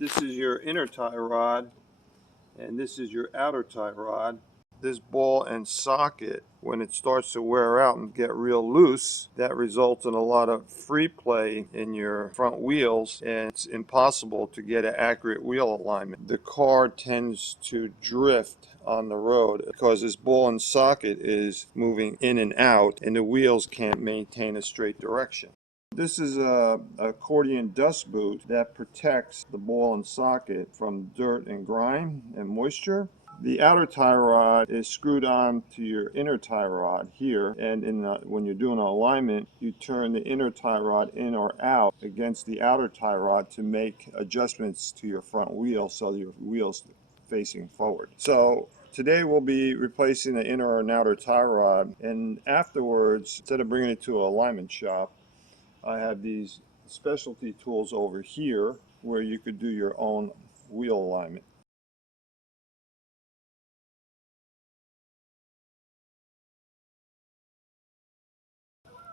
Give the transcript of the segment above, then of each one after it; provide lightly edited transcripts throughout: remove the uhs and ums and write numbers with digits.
This is your inner tie rod, and this is your outer tie rod. This ball and socket, when it starts to wear out and get real loose, that results in a lot of free play in your front wheels, and it's impossible to get an accurate wheel alignment. The car tends to drift on the road because this ball and socket is moving in and out, and the wheels can't maintain a straight direction. This is a accordion dust boot that protects the ball and socket from dirt and grime and moisture. The outer tie rod is screwed on to your inner tie rod here, and when you're doing an alignment, you turn the inner tie rod in or out against the outer tie rod to make adjustments to your front wheel so your wheel's facing forward. So today we'll be replacing the inner and outer tie rod, and afterwards, instead of bringing it to an alignment shop, I have these specialty tools over here where you could do your own wheel alignment.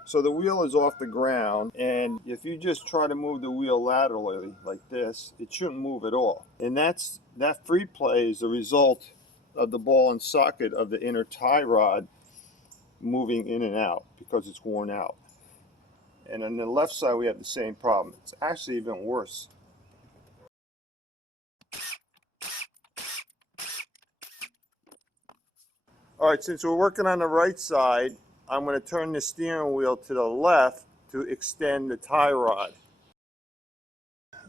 So the wheel is off the ground, and if you just try to move the wheel laterally like this, it shouldn't move at all. And that free play is the result of the ball and socket of the inner tie rod moving in and out because it's worn out. And on the left side we have the same problem. It's actually even worse. Alright, since we're working on the right side, I'm going to turn the steering wheel to the left to extend the tie rod.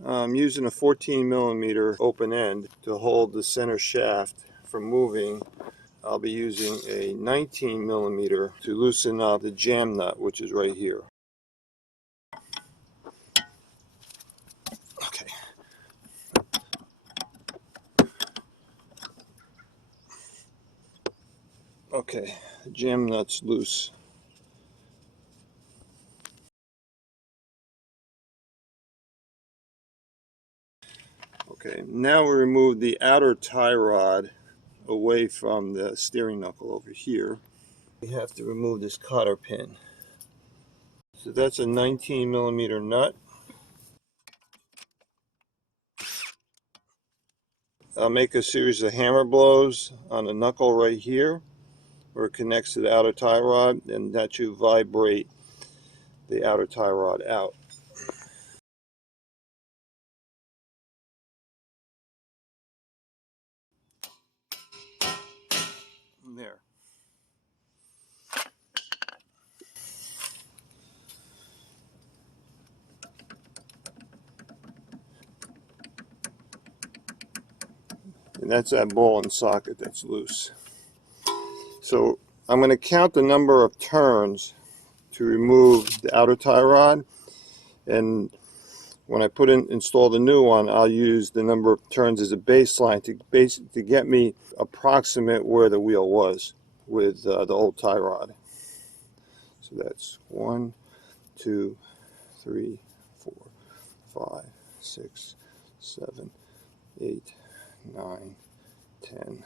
I'm using a 14mm open end to hold the center shaft from moving. I'll be using a 19mm to loosen up the jam nut, which is right here. Okay. Okay, the jam nut's loose. Okay, now we remove the outer tie rod away from the steering knuckle over here. We have to remove this cotter pin. So that's a 19mm nut. I'll make a series of hammer blows on the knuckle right here where it connects to the outer tie rod, and that should vibrate the outer tie rod out. There. And that's that ball and socket that's loose. So I'm going to count the number of turns to remove the outer tie rod, and when I install the new one, I'll use the number of turns as a baseline to get me approximate where the wheel was with the old tie rod. So that's 1, 2, 3, 4, 5, 6, 7, 8, 9, 10,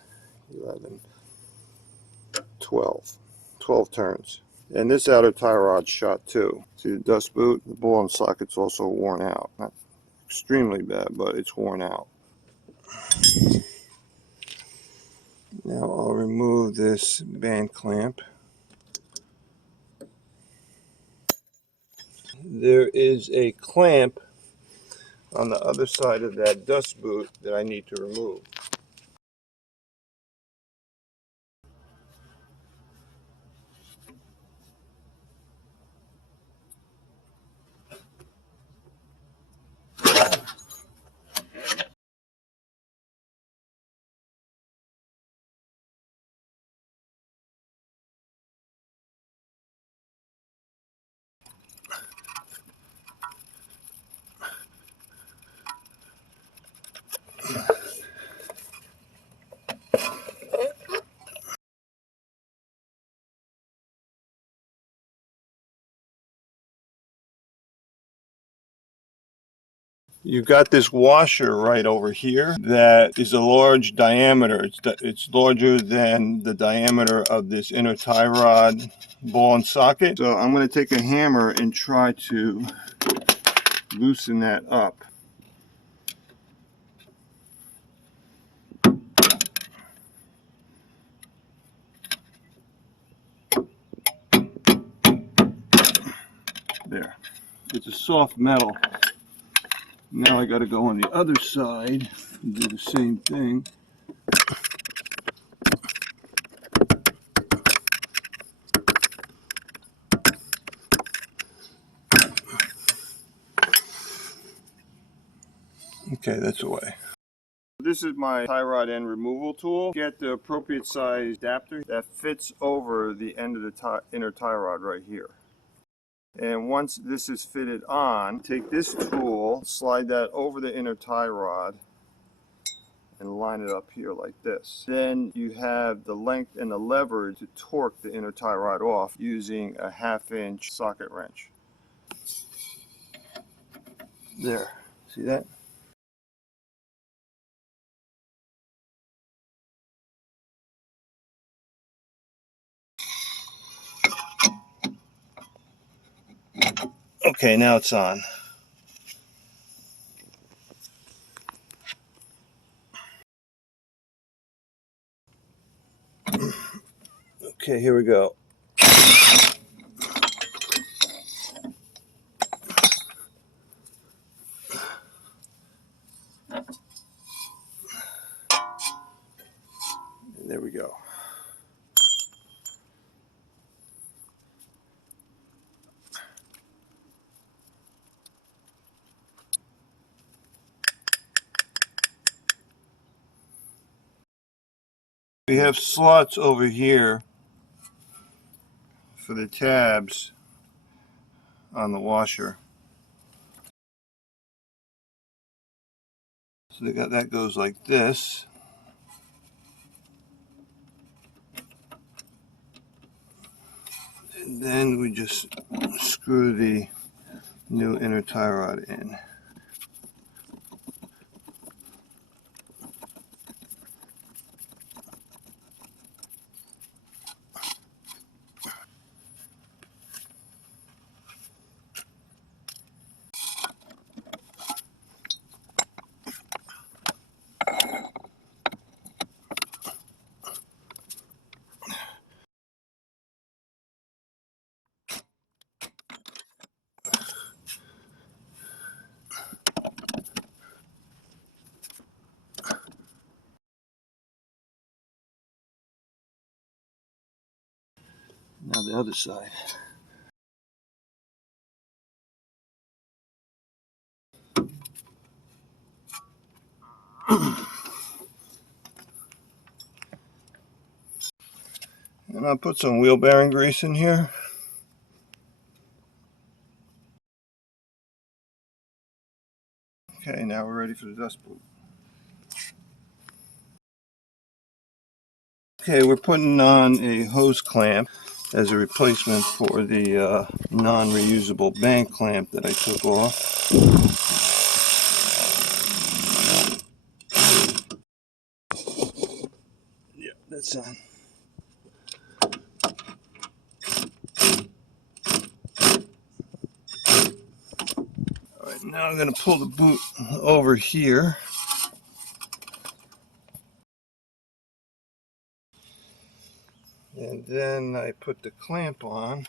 11, 12. 12 turns. And this outer tie rod's shot too. See the dust boot? The ball and socket's also worn out. Not extremely bad, but it's worn out. Now I'll remove this band clamp. There is a clamp on the other side of that dust boot that I need to remove. You've got this washer right over here that is a large diameter. It's larger than the diameter of this inner tie rod ball and socket. So I'm going to take a hammer and try to loosen that up. There. It's a soft metal. Now I got to go on the other side and do the same thing. Okay, that's away. This is my tie rod end removal tool. Get the appropriate size adapter that fits over the end of the inner tie rod right here. And once this is fitted on, take this tool, slide that over the inner tie rod, and line it up here like this. Then you have the length and the lever to torque the inner tie rod off using a 1/2-inch socket wrench. There, see that? Okay, now it's on. Okay, here we go. And there we go. We have slots over here for the tabs on the washer. So they got that goes like this. And then we just screw the new inner tie rod in. Now the other side. And I'll put some wheel bearing grease in here. Okay, now we're ready for the dust boot. Okay, we're putting on a hose clamp as a replacement for the non-reusable bank clamp that I took off. Yeah, that's on. Alright, now I'm going to pull the boot over here. And then I put the clamp on.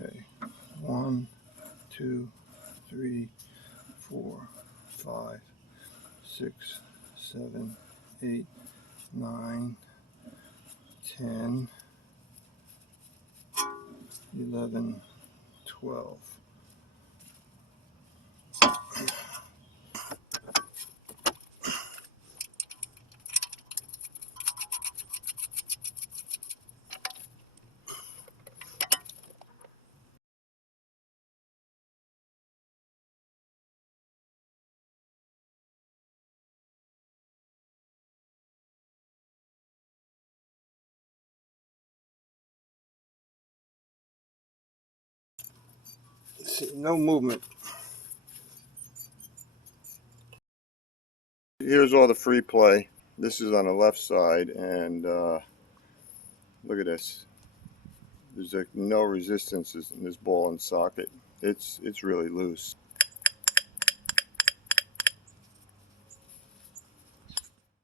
Okay, 1, 2, 3, 4, 5, 6, 7, 8, 9, 10, 11, 12. See, no movement. Here's all the free play. This is on the left side, and look at this. There's no resistance in this ball and socket. It's really loose.